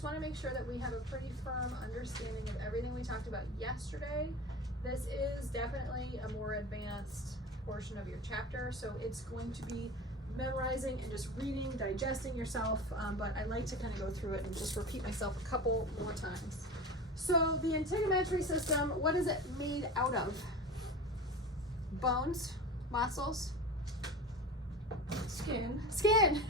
just want to make sure that we have a pretty firm understanding of everything we talked about yesterday. This is definitely a more advanced portion of your chapter, so it's going to be memorizing and just reading, digesting yourself, but I like to kind of go through it and just repeat myself a couple more times. So the integumentary system, what is it made out of? Bones, muscles, Skin. skin.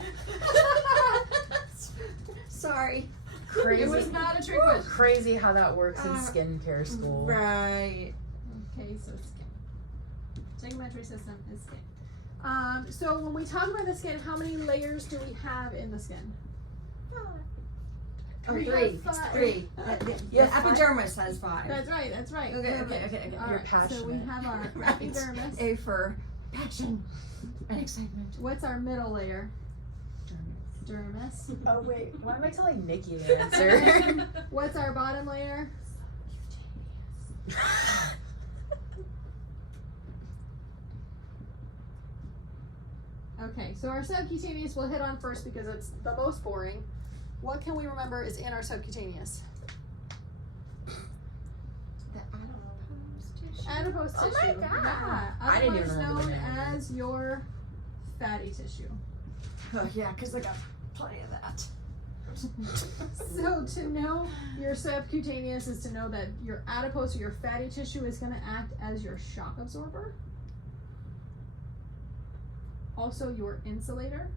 Sorry. Crazy. It was not a trick question. Crazy how that works in skincare school. Right. Okay, so skin. Integumentary system is skin. So when we talk about the skin, how many layers do we have in the skin? Oh, We three. have five. Three. You The have five? epidermis has five. That's right, that's right. Okay, Perfect. okay. All You're right, so we passionate. have our Right. epidermis. A for passion and excitement. What's our middle layer? Dermis. Oh wait, why am I telling Nikki the answer? What's our bottom layer? Okay, so our subcutaneous we'll hit on first because it's the most boring. What can we remember is in our subcutaneous? The adipose tissue. Adipose Oh tissue. my God. Yeah, I didn't even otherwise remember the known name. as your fatty tissue. Oh yeah, because I got plenty of that. So to know your subcutaneous is to know that your adipose or your fatty tissue is going to act as your shock absorber. Also your insulator.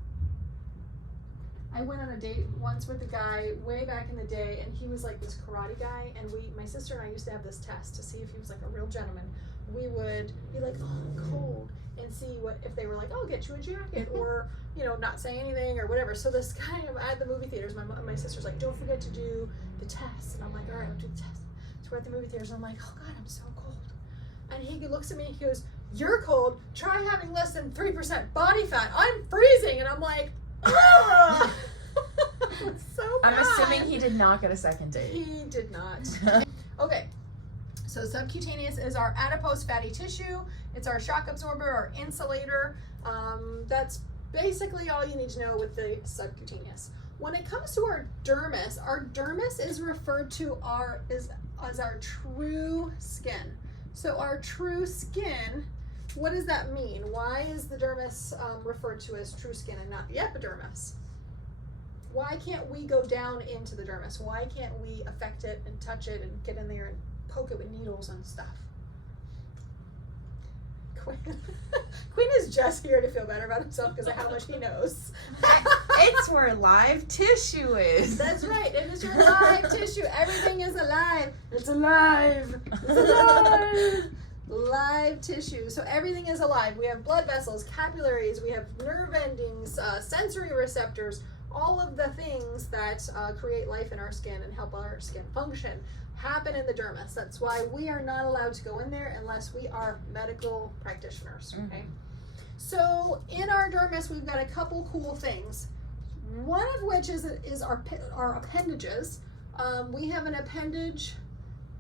I went on a date once with a guy way back in the day, and he was like this karate guy, and my sister and I used to have this test to see if he was like a real gentleman. We would be like, oh, cold, and see what if they were like, oh, get you a jacket, or not say anything or whatever. So this guy at the movie theaters, my sister's like, don't forget to do the test, and I'm like, all right, I'll do the test. So we're at the movie theaters, and I'm like, oh God, I'm so cold. And he looks at me and he goes, you're cold. Try having less than 3% body fat. I'm freezing, and I'm like, ugh. So bad. I'm assuming he did not get a second date. He did not. Okay, so subcutaneous is our adipose fatty tissue. It's our shock absorber, our insulator. That's basically all you need to know with the subcutaneous. When it comes to our dermis is referred to as our true skin. So our true skin, what does that mean? Why is the dermis referred to as true skin and not the epidermis? Why can't we go down into the dermis? Why can't we affect it and touch it and get in there and poke it with needles and stuff? Quinn is just here to feel better about himself because of how much he knows. It's where live tissue is. That's right. It is your live tissue. Everything is alive. It's alive. It's alive. Live tissue. So everything is alive. We have blood vessels, capillaries, we have nerve endings, sensory receptors, all of the things that create life in our skin and help our skin function happen in the dermis. That's why we are not allowed to go in there unless we are medical practitioners. Okay. So in our dermis, we've got a couple cool things. One of which is our appendages. We have an appendage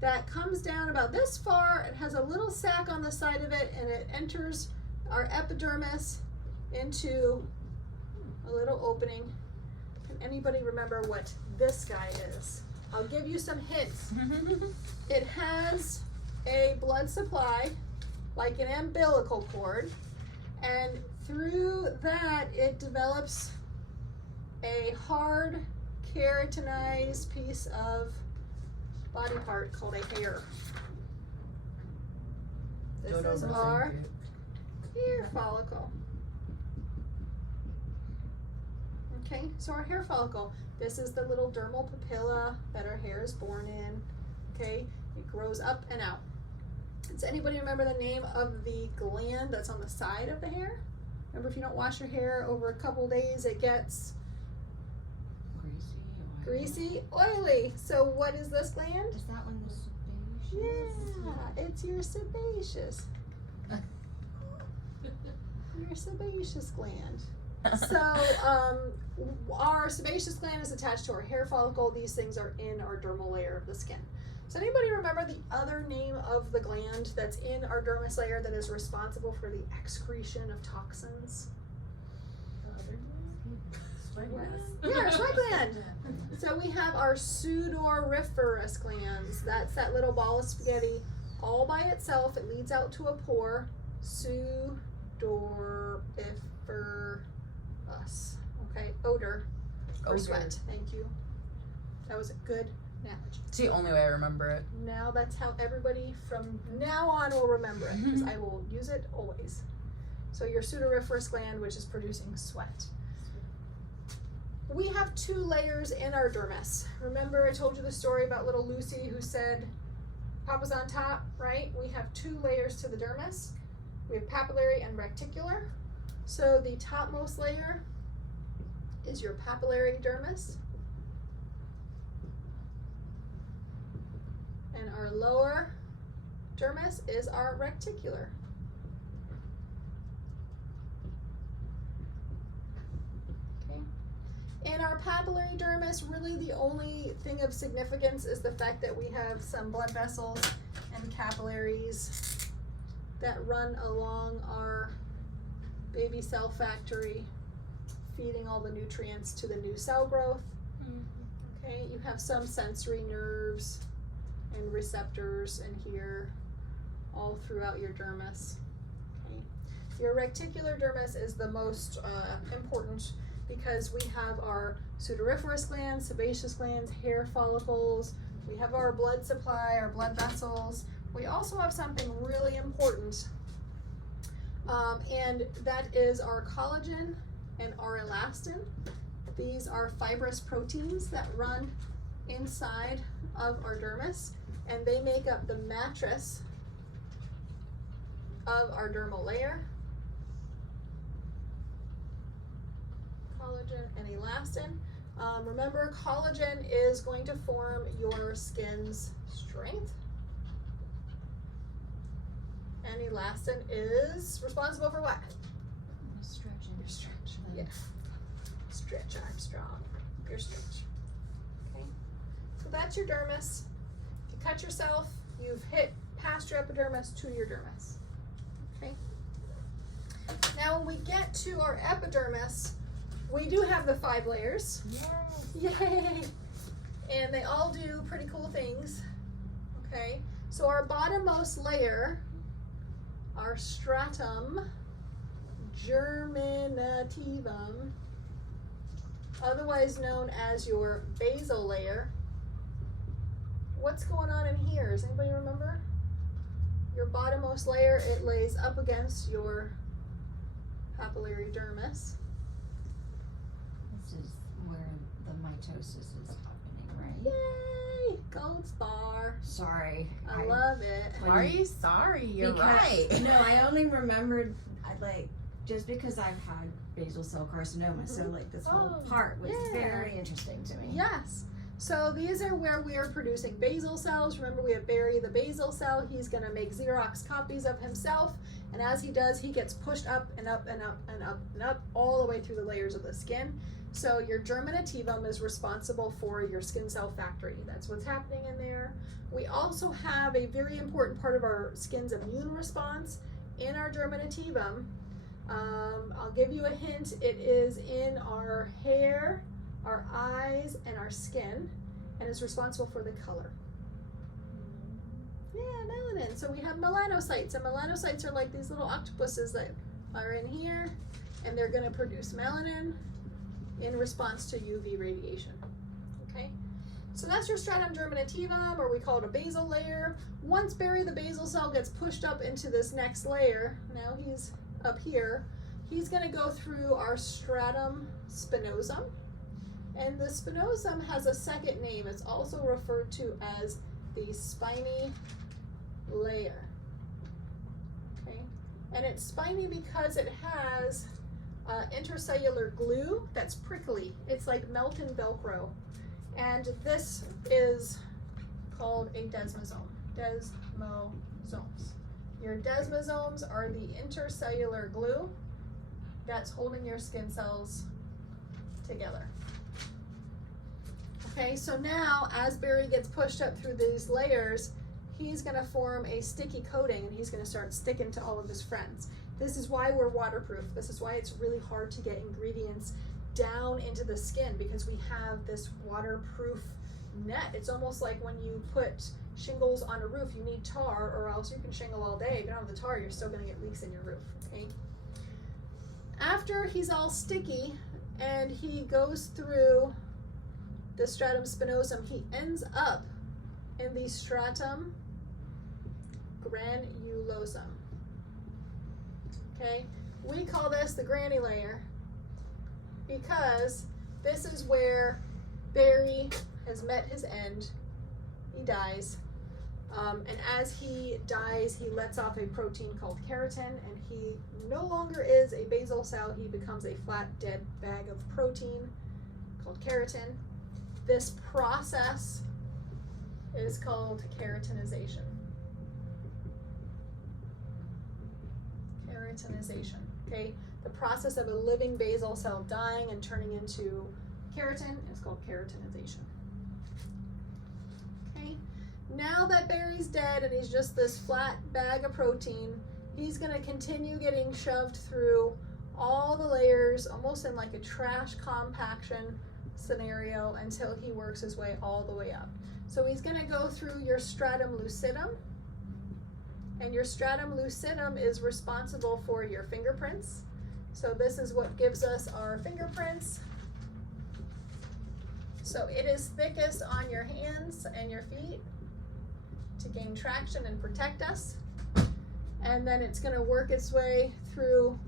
that comes down about this far. It has a little sac on the side of it, and it enters our epidermis into a little opening. Can anybody remember what this guy is? I'll give you some hints. It has a blood supply, like an umbilical cord, and through that it develops a hard keratinized piece of body part called a hair. This is our hair follicle. Okay, so our hair follicle. This is the little dermal papilla that our hair is born in. Okay, it grows up and out. Does anybody remember the name of the gland that's on the side of the hair? Remember, if you don't wash your hair over a couple days, it gets greasy, oily. So what is this gland? Is that one the sebaceous? Yeah, it's your sebaceous. Your sebaceous gland. So our sebaceous gland is attached to our hair follicle. These things are in our dermal layer of the skin. Does anybody remember the other name of the gland that's in our dermis layer that is responsible for the excretion of toxins? Yeah, our sweat gland. So we have our sudoriferous glands. That's that little ball of spaghetti all by itself. It leads out to a pore. Sudoriferous. Okay, odor for sweat. Thank you. That was a good analogy. It's the only way I remember it. Now that's how everybody from now on will remember it, because I will use it always. So your sudoriferous gland, which is producing sweat. We have 2 layers in our dermis. Remember I told you the story about little Lucy who said Papa's on top, right? We have 2 layers to the dermis. We have papillary and reticular. So the topmost layer is your papillary dermis. And our lower dermis is our reticular. In our papillary dermis, really the only thing of significance is the fact that we have some blood vessels and capillaries that run along our baby cell factory, feeding all the nutrients to the new cell growth. Okay, you have some sensory nerves and receptors in here all throughout your dermis. Okay. Your reticular dermis is the most important, because we have our sudoriferous glands, sebaceous glands, hair follicles, we have our blood supply, our blood vessels. We also have something really important, and that is our collagen and our elastin. These are fibrous proteins that run inside of our dermis, and they make up the mattress of our dermal layer. Collagen and elastin. Remember, collagen is going to form your skin's strength, and elastin is responsible for what? Stretching. Your stretch. Yeah. Stretch Armstrong. Your stretch. Okay. So that's your dermis. If you cut yourself, you've hit past your epidermis to your dermis. Okay. Now when we get to our epidermis, we do have the 5 layers. Yay! Yay! And they all do pretty cool things. Okay, so our bottommost layer, our stratum germinativum, otherwise known as your basal layer. What's going on in here? Does anybody remember? Your bottommost layer, it lays up against your papillary dermis. This is where the mitosis is happening, right? Yay! Gold star. Sorry. I love it. Are you sorry? You're right. No, I only remembered, just because I've had basal cell carcinoma, so this whole part was very interesting to me. Yes. So these are where we are producing basal cells. Remember, we have Barry the basal cell. He's going to make Xerox copies of himself. And as he does, he gets pushed up and up and up and up and up all the way through the layers of the skin. So your germinativum is responsible for your skin cell factory. That's what's happening in there. We also have a very important part of our skin's immune response in our germinativum. I'll give you a hint. It is in our hair, our eyes, and our skin, and is responsible for the color. Yeah, melanin. So we have melanocytes, and melanocytes are like these little octopuses that are in here, and they're going to produce melanin in response to UV radiation. Okay, so that's your stratum germinativum, or we call it a basal layer. Once Barry the basal cell gets pushed up into this next layer, now he's up here, he's going to go through our stratum spinosum. And the spinosum has a second name. It's also referred to as the spiny layer. Okay, and it's spiny because it has intercellular glue that's prickly. It's like melted Velcro. And this is called a desmosome. Desmosomes. Your desmosomes are the intercellular glue that's holding your skin cells together. Okay, so now as Barry gets pushed up through these layers, he's going to form a sticky coating, and he's going to start sticking to all of his friends. This is why we're waterproof. This is why it's really hard to get ingredients down into the skin because we have this waterproof net. It's almost like when you put shingles on a roof, you need tar, or else you can shingle all day. If you don't have the tar, you're still going to get leaks in your roof. Okay. After he's all sticky and he goes through the stratum spinosum, he ends up in the stratum granulosum. Okay, we call this the granny layer because this is where Barry has met his end. He dies. And as he dies, he lets off a protein called keratin, and he no longer is a basal cell. He becomes a flat, dead bag of protein called keratin. This process is called keratinization. Keratinization, okay? The process of a living basal cell dying and turning into keratin is called keratinization. Okay? Now that Barry's dead and he's just this flat bag of protein, he's gonna continue getting shoved through all the layers, almost in like a trash compaction scenario, until he works his way all the way up. So he's gonna go through your stratum lucidum, and your stratum lucidum is responsible for your fingerprints. So this is what gives us our fingerprints. So it is thickest on your hands and your feet to gain traction and protect us. And then it's going to work its way through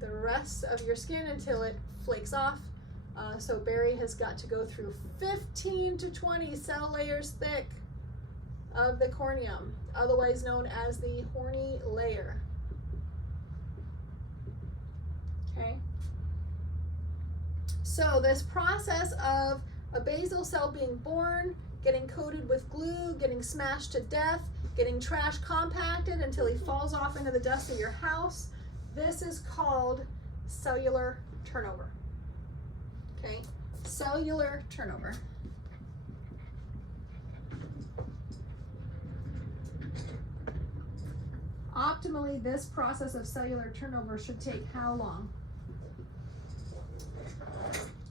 the rest of your skin until it flakes off. So Barry has got to go through 15 to 20 cell layers thick of the corneum, otherwise known as the horny layer. Okay. So this process of a basal cell being born, getting coated with glue, getting smashed to death, getting trash compacted until he falls off into the dust of your house, this is called cellular turnover. Okay, cellular turnover. Optimally, this process of cellular turnover should take how long?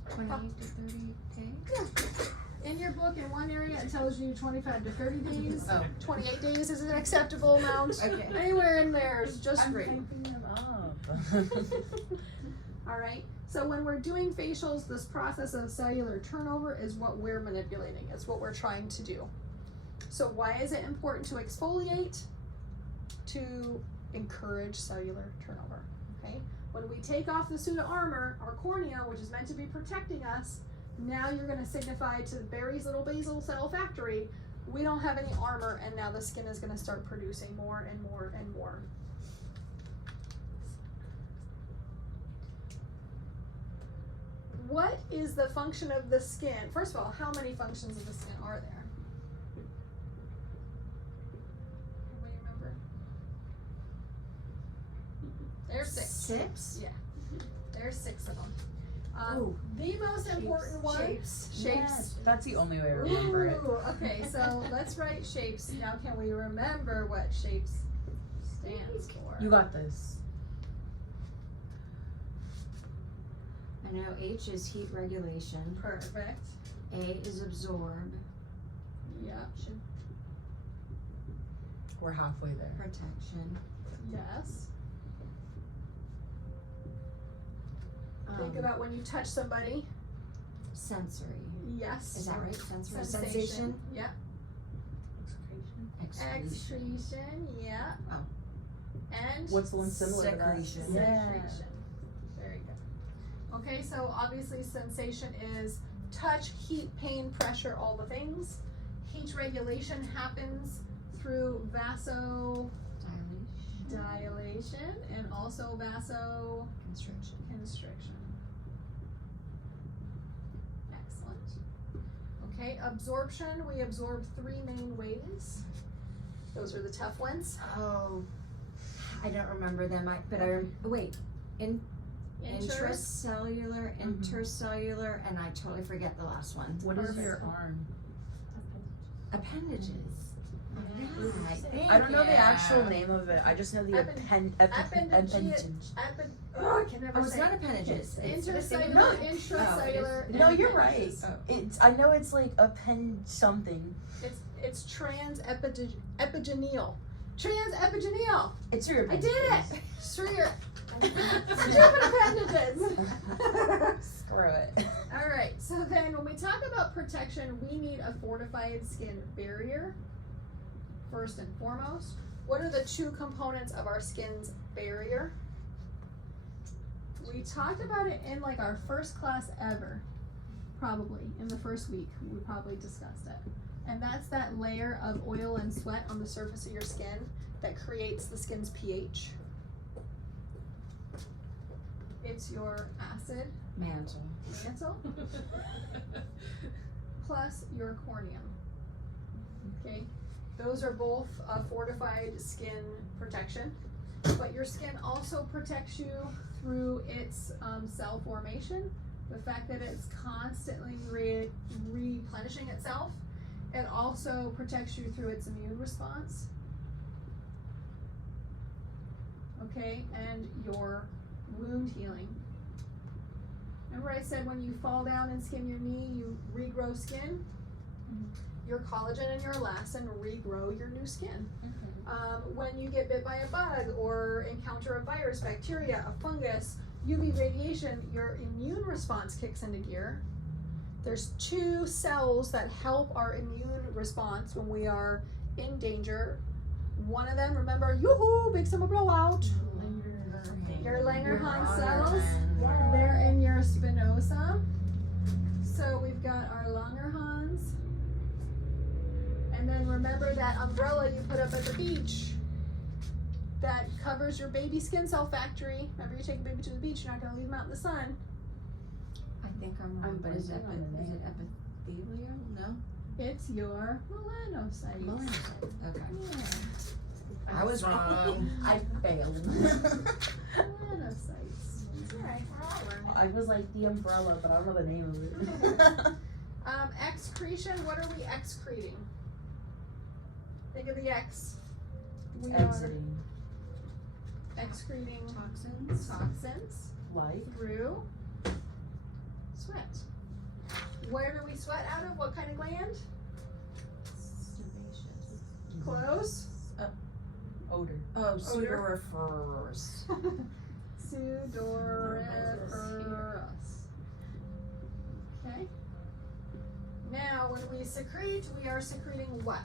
28 to 30 days? In your book, in one area, it tells you 25 to 30 days. Oh. 28 days is an acceptable amount. Okay. Anywhere in there is just I'm great. thinking them up. All right. So when we're doing facials, this process of cellular turnover is what we're manipulating. It's what we're trying to do. So why is it important to exfoliate? To encourage cellular turnover. Okay. When we take off the suit of armor, our cornea, which is meant to be protecting us, now you're going to signify to Barry's little basal cell factory, we don't have any armor, and now the skin is going to start producing more and more and more. What is the function of the skin? First of all, how many functions of the skin are there? Anybody remember? There's 6. 6? Yeah, there's 6 of them. Ooh. The most important one, Shapes. shapes. That's the only way I remember it. Ooh, okay, so let's write shapes. Now can we remember what shapes stands for? You got this. I know H is heat regulation. Perfect. A is absorb. Yep. We're halfway there. Protection. Yes. Think about when you touch somebody. Sensory. Yes. Is that right? Sensory. Sensation. Sensation. Yeah. Excretion. Excretion. Yeah. Oh. And What's the one similar to that? Secretion. secretion. Very good. Okay, so obviously sensation is touch, heat, pain, pressure, all the things. Heat regulation happens through vasodilation and also vasoconstriction. Excellent. Okay, absorption, we absorb 3 main ways. Those are the tough ones. Oh, I don't remember them. Wait. Intracellular, intercellular, and I totally forget the last one. What is your arm? Appendages. I don't know the actual name of it. I just know the appendage. Oh, I can never Oh, it's say not it. appendages. It's Intercellular, intracellular. No, and you're right. appendages. It's. I know it's like append something. It's trans-epigeneal. Trans-epigeneal. It's your. I did it. Screw your stupid appendages. Screw it. All right. So then, when we talk about protection, we need a fortified skin barrier. First and foremost, what are the two components of our skin's barrier? We talked about it in like our first class ever, probably in the first week. We probably discussed it, and that's that layer of oil and sweat on the surface of your skin that creates the skin's pH. It's your acid mantle. plus your corneum. Okay, those are both fortified skin protection, but your skin also protects you through its cell formation, the fact that it's constantly replenishing itself. It also protects you through its immune response. Okay, and your wound healing. Remember I said when you fall down and skin your knee, you regrow skin? Your collagen and your elastin regrow your new skin. When you get bit by a bug or encounter a virus, bacteria, a fungus, UV radiation, your immune response kicks into gear. There's two cells that help our immune response when we are in danger. One of them, remember, yoo-hoo, big summer blowout. Your Langerhans cells, they're in your spinosum. So we've got our Langerhans. And then remember that umbrella you put up at the beach that covers your baby skin cell factory. Remember, you take a baby to the beach, you're not going to leave them out in the sun. I think I'm wrong, but is it epithelium? No? It's your melanocytes. Melanocytes. Okay. Yeah. I was wrong. I failed. Melanocytes. It's alright, we're all learning. I was like the umbrella, but I don't know the name of it. Excretion, what are we excreting? Think of the X. We Exiting. are excreting Toxins. Light. through sweat. Where do we sweat out of? What kind of gland? Close. Odor. Oh, pseudoriferous. Pseudoriferous. Okay. Now, when we secrete, we are secreting what?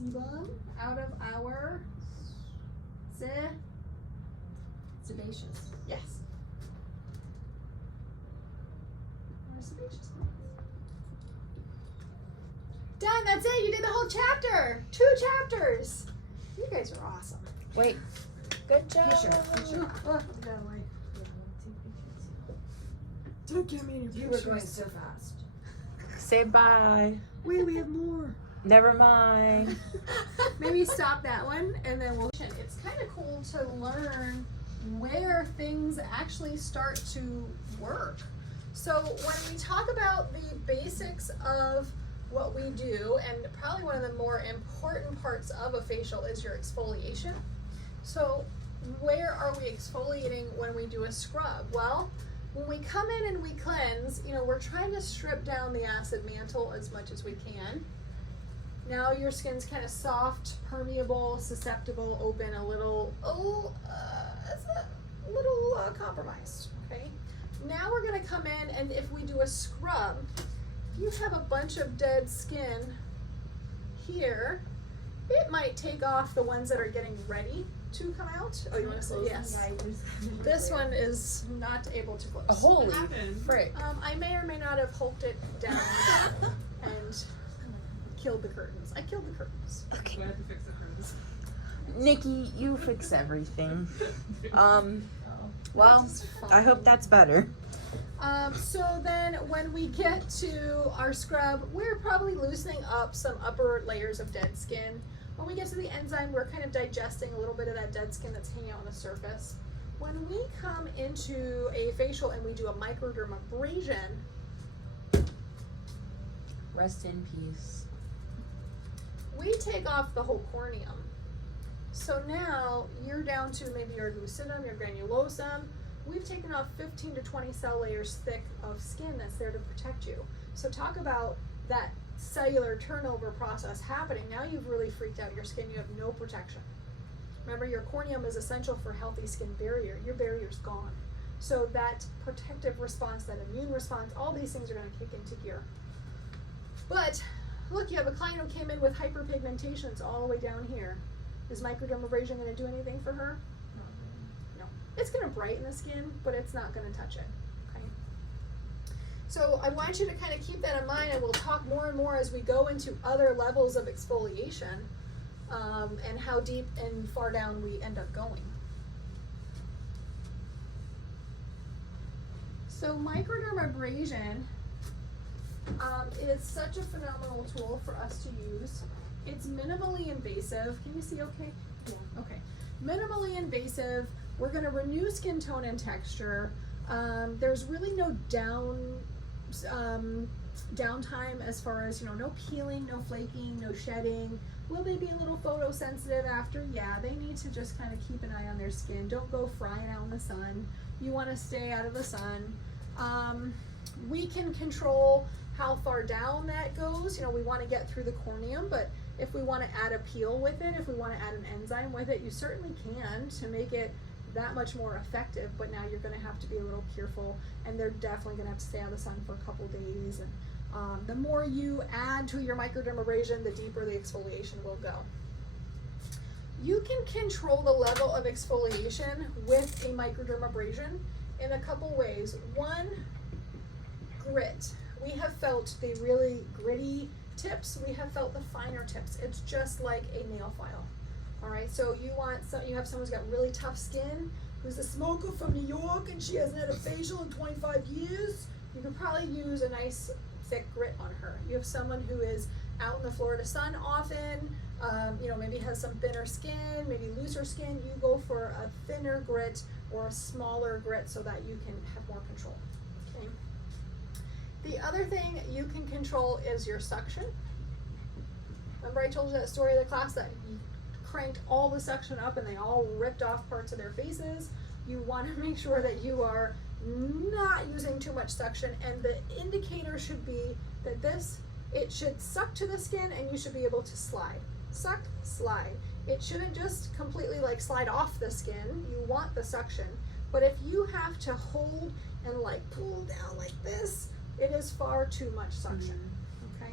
Sebum out of our Sebaceous. yes. Our sebaceous glands. Done. That's it. You did the whole chapter. 2 chapters. You guys are awesome. Wait. Good job. Picture. Don't give me your You were going so fast. Say bye. Wait, we have more. Never mind. Maybe stop that one and then we'll. It's kind of cool to learn where things actually start to work. So when we talk about the basics of what we do, and probably one of the more important parts of a facial is your exfoliation. So where are we exfoliating when we do a scrub? Well, when we come in and we cleanse, we're trying to strip down the acid mantle as much as we can. Now your skin's kind of soft, permeable, susceptible, open, a little compromised, okay? Now we're gonna come in, and if we do a scrub, if you have a bunch of dead skin here, it might take off the ones that are getting ready to come out. Oh, you wanna say yes? This one is not able to close. Holy frick. I may or may not have hulked it down and killed the curtains. I killed the curtains. Okay. We have to fix the curtains. Nikki, you fix everything. Well, I hope that's better. So then when we get to our scrub, we're probably loosening up some upper layers of dead skin. When we get to the enzyme, we're kind of digesting a little bit of that dead skin that's hanging out on the surface. When we come into a facial and we do a microdermabrasion, Rest in peace. we take off the whole corneum. So now you're down to maybe your lucidum, your granulosum. We've taken off 15 to 20 cell layers thick of skin that's there to protect you. So talk about that cellular turnover process happening. Now you've really freaked out your skin. You have no protection. Remember, your corneum is essential for healthy skin barrier. Your barrier's gone. So that protective response, that immune response, all these things are going to kick into gear. But look, you have a client who came in with hyperpigmentations all the way down here. Is microdermabrasion going to do anything for her? No. It's going to brighten the skin, but it's not going to touch it. Okay. So I want you to kind of keep that in mind, and we'll talk more and more as we go into other levels of exfoliation, and how deep and far down we end up going. So microdermabrasion is such a phenomenal tool for us to use. It's minimally invasive. Can you see okay? Yeah, okay. Minimally invasive. We're going to renew skin tone and texture. There's really no downtime as far as, no peeling, no flaking, no shedding. Will they be a little photosensitive after? Yeah, they need to just kind of keep an eye on their skin. Don't go frying out in the sun. You want to stay out of the sun. We can control how far down that goes. We want to get through the corneum, but if we want to add a peel with it, if we want to add an enzyme with it, you certainly can to make it that much more effective, but now you're going to have to be a little careful, and they're definitely going to have to stay out of the sun for a couple days. And the more you add to your microdermabrasion, the deeper the exfoliation will go. You can control the level of exfoliation with a microdermabrasion in a couple ways. One, grit. We have felt the really gritty tips, we have felt the finer tips. It's just like a nail file. All right, so you have someone who's got really tough skin, who's a smoker from New York, and she hasn't had a facial in 25 years. You could probably use a nice thick grit on her. You have someone who is out in the Florida sun often, maybe has some thinner skin, maybe looser skin. You go for a thinner grit or a smaller grit so that you can have more control. Okay. The other thing you can control is your suction. Remember I told you that story of the class that cranked all the suction up and they all ripped off parts of their faces? You want to make sure that you are not using too much suction, and the indicator should be that it should suck to the skin and you should be able to slide. Suck, slide. It shouldn't just completely slide off the skin. You want the suction, but if you have to hold and pull down like this, it is far too much suction. Okay.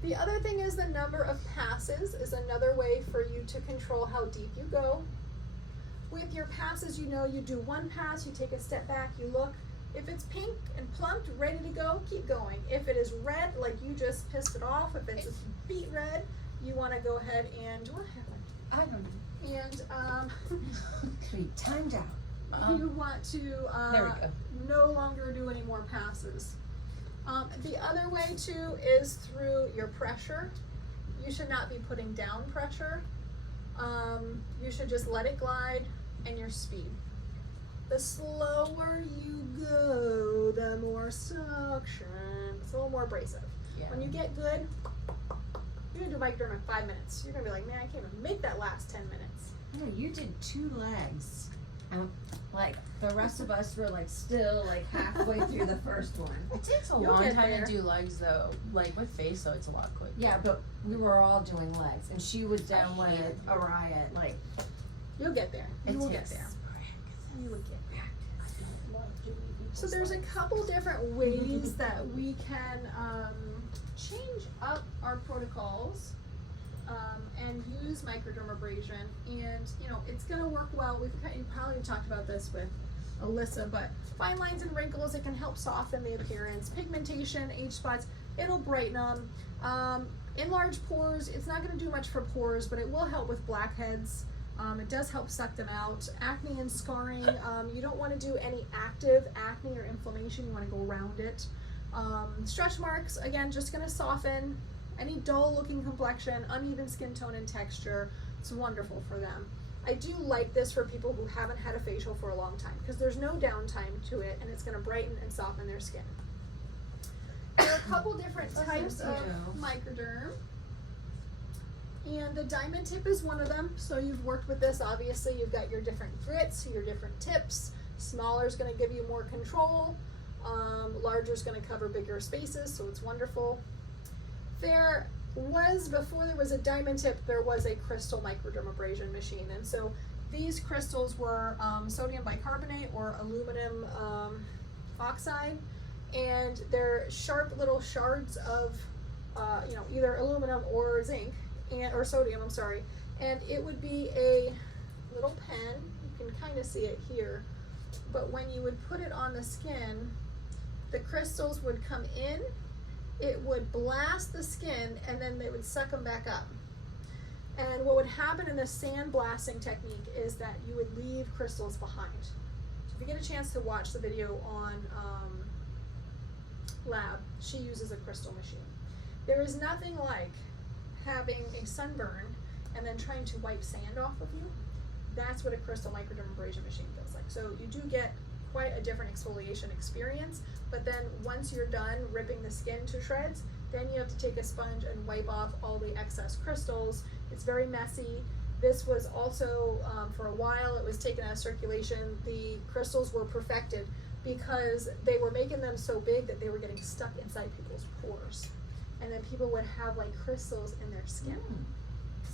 The other thing is the number of passes is another way for you to control how deep you go. With your passes, you do one pass, you take a step back, you look. If it's pink and plumped, ready to go, keep going. If it is red, like you just pissed it off, if it's beet red, you want to go ahead and, what happened? I don't know. And timed out. You want to there we go. no longer do any more passes. The other way too is through your pressure. You should not be putting down pressure. You should just let it glide, and your speed. The slower you go, the more suction. It's a little more abrasive. Yeah. When you get good, you're gonna do Microderm in 5 minutes. You're gonna be like, man, I can't even make that last 10 minutes. No, you did 2 legs. And the rest of us were still halfway through the first one. It takes a You'll long get time there. to do legs though. With face though, it's a lot quicker. Yeah, but we were all doing legs, and she was down with a riot. You'll get there. You will get there. You will get there. So there's a couple different ways that we can change up our protocols and use microdermabrasion, and it's going to work well. We've probably talked about this with Alyssa, but fine lines and wrinkles, it can help soften the appearance. Pigmentation, age spots, it'll brighten them. Enlarged pores, it's not going to do much for pores, but it will help with blackheads. It does help suck them out. Acne and scarring, you don't want to do any active acne or inflammation. You want to go around it. Stretch marks, again, just going to soften any dull looking complexion, uneven skin tone and texture. It's wonderful for them. I do like this for people who haven't had a facial for a long time, because there's no downtime to it, and it's going to brighten and soften their skin. There are a couple different types of Microderm. And the diamond tip is one of them. So you've worked with this, obviously. You've got your different grits, your different tips. Smaller is going to give you more control. Larger is going to cover bigger spaces, so it's wonderful. There was, before there was a diamond tip, there was a crystal microdermabrasion machine. And so these crystals were sodium bicarbonate or aluminum oxide. And they're sharp little shards of, either aluminum or zinc, or sodium, I'm sorry. And it would be a little pen. You can kind of see it here. But when you would put it on the skin, the crystals would come in, it would blast the skin, and then they would suck them back up. And what would happen in the sand blasting technique is that you would leave crystals behind. So if you get a chance to watch the video on Lab, she uses a crystal machine. There is nothing like having a sunburn and then trying to wipe sand off of you. That's what a crystal microdermabrasion machine feels like. So you do get quite a different exfoliation experience, but then once you're done ripping the skin to shreds, then you have to take a sponge and wipe off all the excess crystals. It's very messy. This was also, for a while, it was taken out of circulation. The crystals were perfected because they were making them so big that they were getting stuck inside people's pores. And then people would have like crystals in their skin.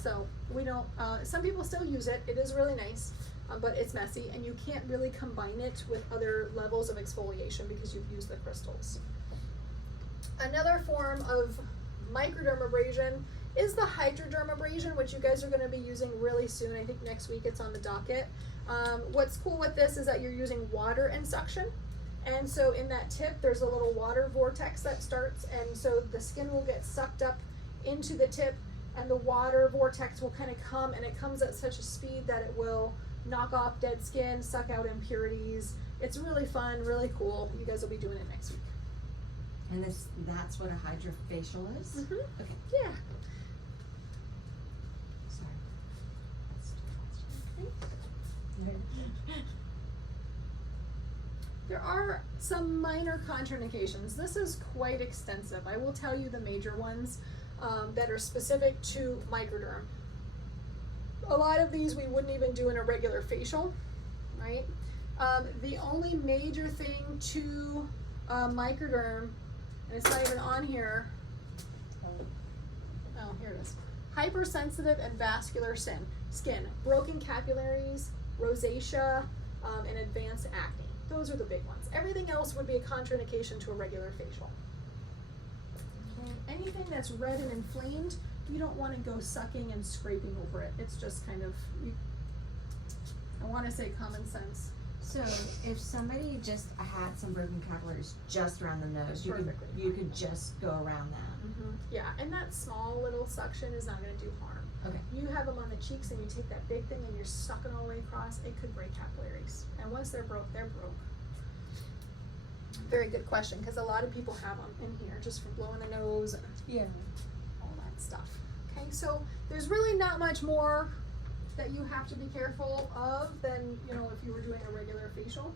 So we don't, some people still use it. It is really nice, but it's messy and you can't really combine it with other levels of exfoliation because you've used the crystals. Another form of microdermabrasion is the hydrodermabrasion, which you guys are going to be using really soon. I think next week it's on the docket. What's cool with this is that you're using water and suction. And so in that tip, there's a little water vortex that starts, and so the skin will get sucked up into the tip, and the water vortex will kind of come, and it comes at such a speed that it will knock off dead skin, suck out impurities. It's really fun, really cool. You guys will be doing it next week. And that's what a hydrofacial is? Mm-hmm. Okay. Yeah. Sorry. There are some minor contraindications. This is quite extensive. I will tell you the major ones that are specific to Microderm. A lot of these we wouldn't even do in a regular facial, right? The only major thing to Microderm, and it's not even on here. Oh, here it is. Hypersensitive and vascular skin, broken capillaries, rosacea, and advanced acne. Those are the big ones. Everything else would be a contraindication to a regular facial. Okay. Anything that's red and inflamed, you don't want to go sucking and scraping over it. It's just kind of, I want to say common sense. So if somebody just had some broken capillaries just around the nose, you could just go around that. Mm-hmm. Yeah, and that small little suction is not going to do harm. Okay. You have them on the cheeks and you take that big thing and you're sucking all the way across, it could break capillaries. And once they're broke, they're broke. Very good question, because a lot of people have them in here just from blowing their nose and all that stuff. Okay, so there's really not much more that you have to be careful of than, if you were doing a regular facial.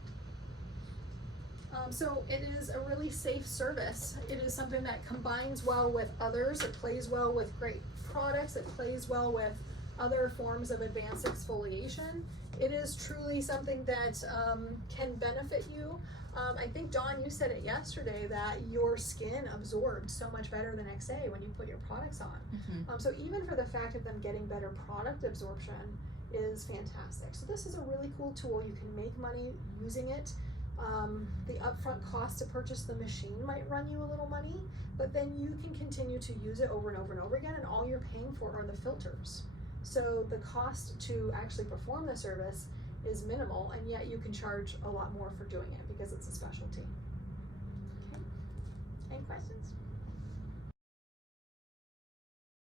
So it is a really safe service. It is something that combines well with others. It plays well with great products. It plays well with other forms of advanced exfoliation. It is truly something that can benefit you. I think, Dawn, you said it yesterday that your skin absorbed so much better the next day when you put your products on. Mm-hmm. So even for the fact of them getting better product absorption is fantastic. So this is a really cool tool. You can make money using it. The upfront cost to purchase the machine might run you a little money, but then you can continue to use it over and over and over again, and all you're paying for are the filters. So the cost to actually perform the service is minimal, and yet you can charge a lot more for doing it because it's a specialty. Okay. Any questions?